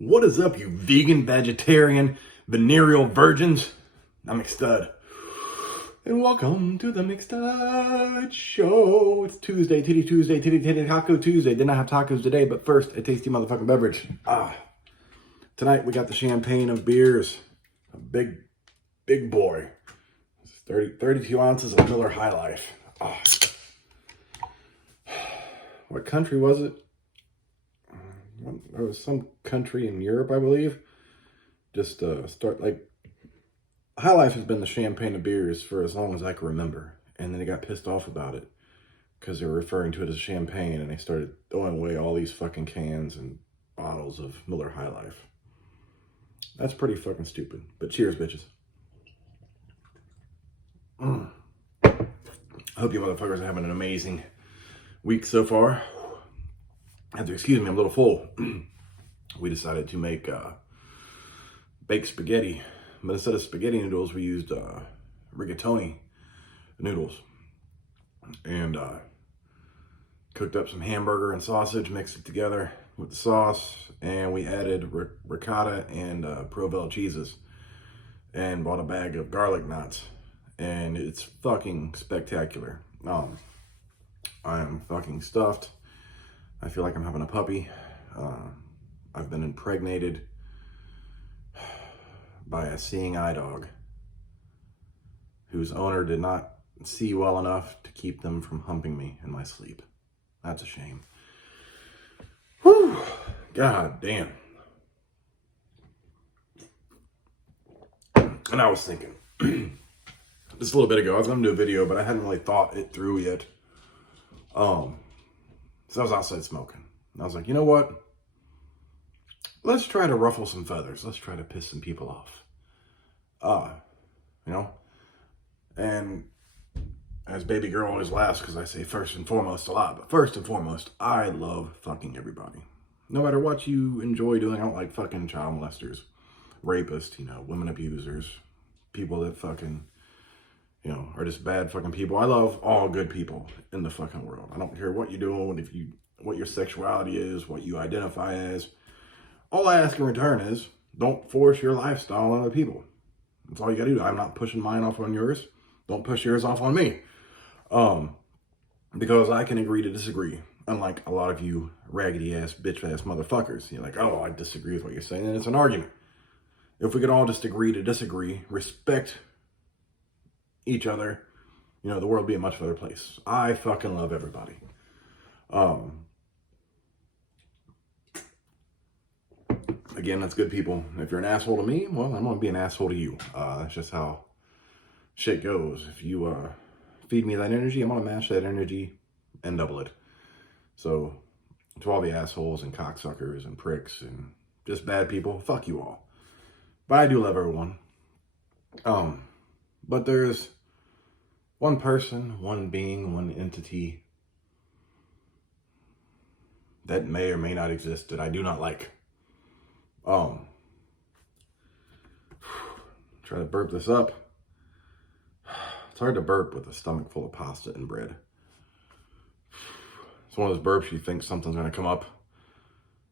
What is up, you vegan, vegetarian, venereal virgins? I'm McStud. And welcome to the McStud Show. It's Tuesday, titty Tuesday, titty taco Tuesday. Did not have tacos today, but first, a tasty motherfucking beverage. Tonight we got the champagne of beers. A big boy. 32 ounces of Miller High Life. What country was it? There was some country in Europe, I believe. Just High Life has been the champagne of beers for as long as I can remember. And then they got pissed off about it because they were referring to it as champagne, and they started throwing away all these fucking cans and bottles of Miller High Life. That's pretty fucking stupid. But cheers, bitches. I hope you motherfuckers are having an amazing week so far. Excuse me, I'm a little full. We decided to make baked spaghetti, but instead of spaghetti noodles, we used rigatoni noodles, and cooked up some hamburger and sausage, mixed it together with the sauce, and we added ricotta and Provolone cheeses, and bought a bag of garlic knots, and it's fucking spectacular. I am fucking stuffed. I feel like I'm having a puppy. I've been impregnated by a seeing eye dog whose owner did not see well enough to keep them from humping me in my sleep. That's a shame. Whew. God damn. And I was thinking, just a little bit ago, I was going to do a video, but I hadn't really thought it through yet. So I was outside smoking. And I was like, you know what? Let's try to ruffle some feathers. Let's try to piss some people off. And as baby girl always laughs because I say first and foremost a lot. But first and foremost, I love fucking everybody. No matter what you enjoy doing, I don't like fucking child molesters, rapists, women abusers, people that fucking, are just bad fucking people. I love all good people in the fucking world. I don't care what you're doing, what your sexuality is, what you identify as. All I ask in return is, don't force your lifestyle on other people. That's all you gotta do. I'm not pushing mine off on yours. Don't push yours off on me. Because I can agree to disagree. Unlike a lot of you raggedy ass, bitch ass motherfuckers. You're like, oh, I disagree with what you're saying, and it's an argument. If we could all just agree to disagree, respect each other, the world would be a much better place. I fucking love everybody. Again, that's good people. If you're an asshole to me, well, I'm gonna be an asshole to you. That's just how shit goes. If you feed me that energy, I'm gonna match that energy and double it. So, to all the assholes and cocksuckers and pricks and just bad people, fuck you all. But I do love everyone. But there's one person, one being, one entity that may or may not exist that I do not like. Try to burp this up. It's hard to burp with a stomach full of pasta and bread. It's one of those burps you think something's gonna come up.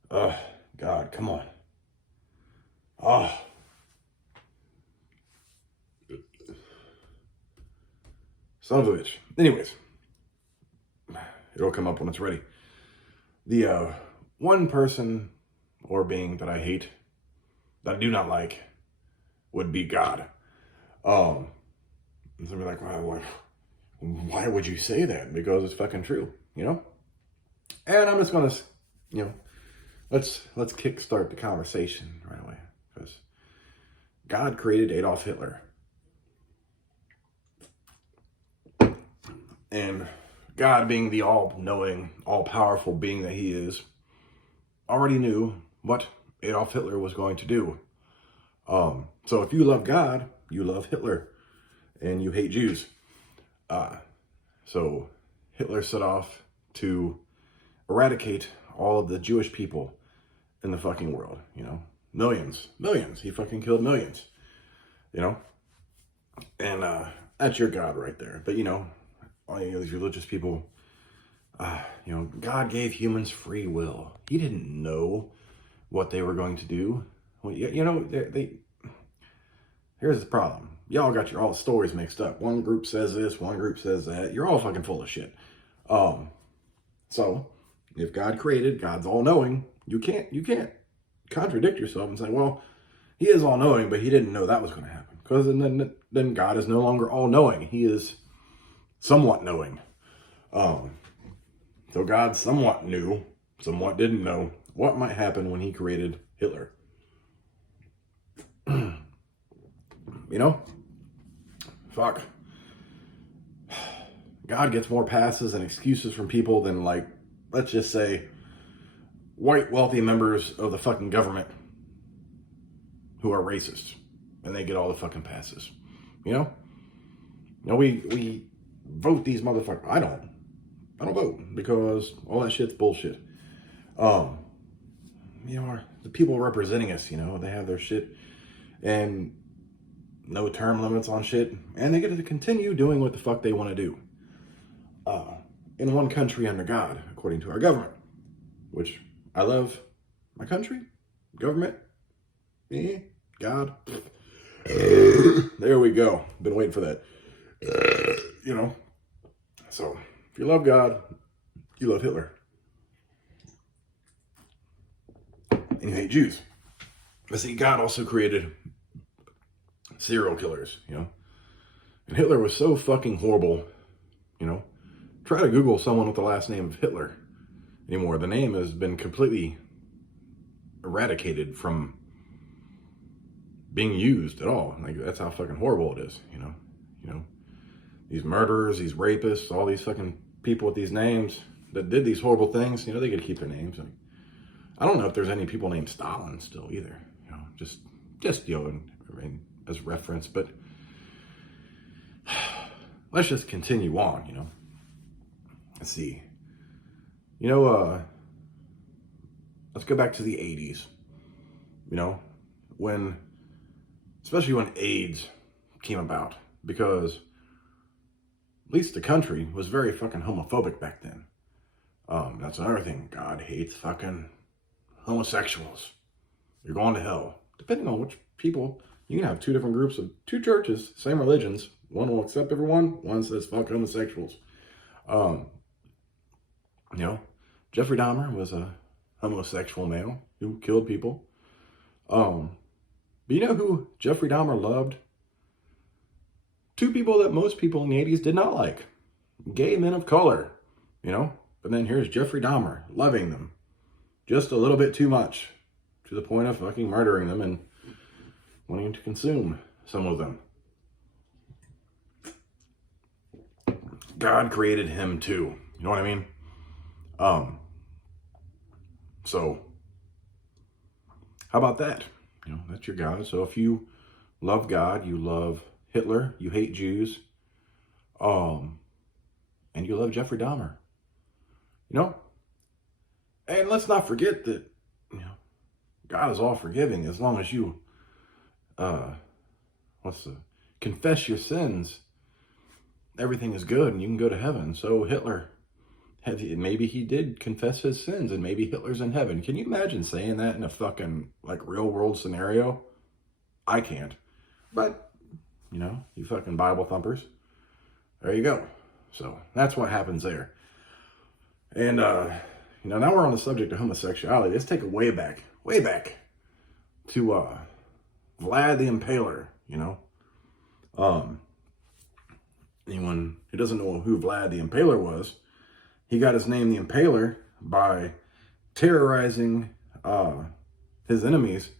God, come on. Son of a bitch. Anyways, it'll come up when it's ready. The one person or being that I hate, that I do not like, would be God. And somebody like, why would you say that? Because it's fucking true, And I'm just gonna, let's kickstart the conversation right away. Because God created Adolf Hitler. And God, being the all-knowing, all-powerful being that he is, already knew what Adolf Hitler was going to do. So if you love God, you love Hitler, and you hate Jews. So Hitler set off to eradicate all of the Jewish people in the fucking world, Millions. He fucking killed millions, And that's your God right there. But, all these religious people, God gave humans free will. He didn't know what they were going to do. Well, you know, here's the problem. Y'all got your all stories mixed up. One group says this, one group says that. You're all fucking full of shit. So if God created, God's all knowing, you can't contradict yourself and say, well, he is all knowing, but he didn't know that was going to happen. Because then God is no longer all knowing. He is somewhat knowing. So God somewhat knew, somewhat didn't know what might happen when he created Hitler. You know? Fuck. God gets more passes and excuses from people than, like, let's just say, white wealthy members of the fucking government who are racist. And they get all the fucking passes. You know? You know, we vote these motherfuckers. I don't vote because all that shit's bullshit. You know, the people representing us, you know, they have their shit and no term limits on shit, and they get to continue doing what the fuck they want to do. In one country under God, according to our government, which I love my country, government, God. There we go. Been waiting for that. You know, so if you love God, you love Hitler. And you hate Jews. But see, God also created serial killers, you know. And Hitler was so fucking horrible, you know. Try to Google someone with the last name of Hitler anymore. The name has been completely eradicated from being used at all. Like, that's how fucking horrible it is, you know. You know, these murderers, these rapists, all these fucking people with these names that did these horrible things, you know, they get to keep their names. And I don't know if there's any people named Stalin still either, you know, just you know, as reference, but let's just continue on, you know. Let's see. You know, let's go back to the 80s, you know, especially when AIDS came about, because at least the country was very fucking homophobic back then. That's another thing. God hates fucking homosexuals. You're going to hell. Depending on which people, you can have two different groups of two churches, same religions. One will accept everyone. One says fuck homosexuals. You know, Jeffrey Dahmer was a homosexual male who killed people. But you know who Jeffrey Dahmer loved? Two people that most people in the 80s did not like. Gay men of color, you know? But then here's Jeffrey Dahmer loving them just a little bit too much, to the point of fucking murdering them and wanting to consume some of them. God created him too. You know what I mean? So how about that? You know, that's your God. So if you love God, you love Hitler, you hate Jews, and you love Jeffrey Dahmer, you know? And let's not forget that, you know, God is all forgiving as long as you, confess your sins. Everything is good and you can go to heaven. So Hitler, maybe he did confess his sins and maybe Hitler's in heaven. Can you imagine saying that in a fucking, like, real world scenario? I can't. But, you know, you fucking Bible thumpers. There you go. So that's what happens there. And, you know, now we're on the subject of homosexuality. Let's take it way back to Vlad the Impaler, you know. Anyone who doesn't know who Vlad the Impaler was, he got his name the Impaler by terrorizing his enemies,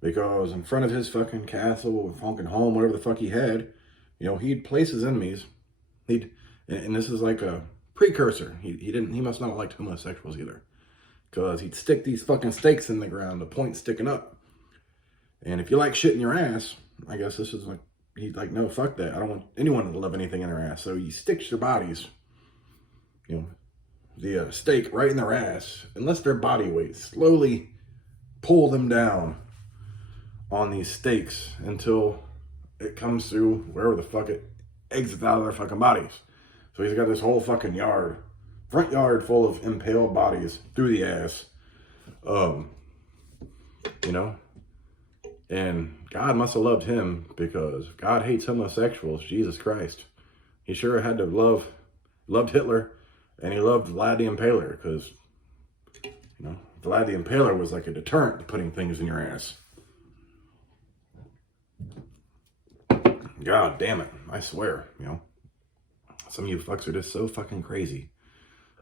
because in front of his fucking castle or fucking home, whatever the fuck he had, you know, he'd place his enemies. And this is like a precursor. He must not have liked homosexuals either, because he'd stick these fucking stakes in the ground, the point sticking up. And if you like shit in your ass, I guess this is like, he's like, no, fuck that. I don't want anyone to love anything in their ass. So he sticks your bodies, you know, the stake right in their ass, unless their body weight, slowly pull them down on these stakes until it comes through wherever the fuck it exits out of their fucking bodies. So he's got this whole fucking front yard full of impaled bodies through the ass. you know? And God must have loved him, because if God hates homosexuals, Jesus Christ. He sure had to loved Hitler, and he loved Vlad the Impaler, because, you know, Vlad the Impaler was like a deterrent to putting things in your ass. God damn it. I swear, you know. Some of you fucks are just so fucking crazy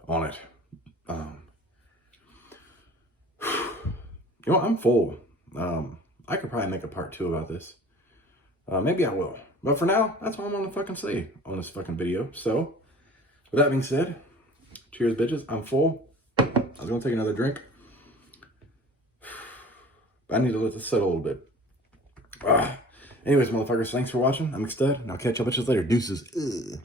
on it. You know, I'm full. I could probably make a part 2 about this. Maybe I will. But for now, that's all I'm gonna fucking say on this fucking video. So, with that being said, cheers, bitches. I'm full. I was gonna take another drink. I need to let this settle a little bit. Anyways, motherfuckers, thanks for watching. I'm McStud, and I'll catch y'all bitches later. Deuces. Ugh.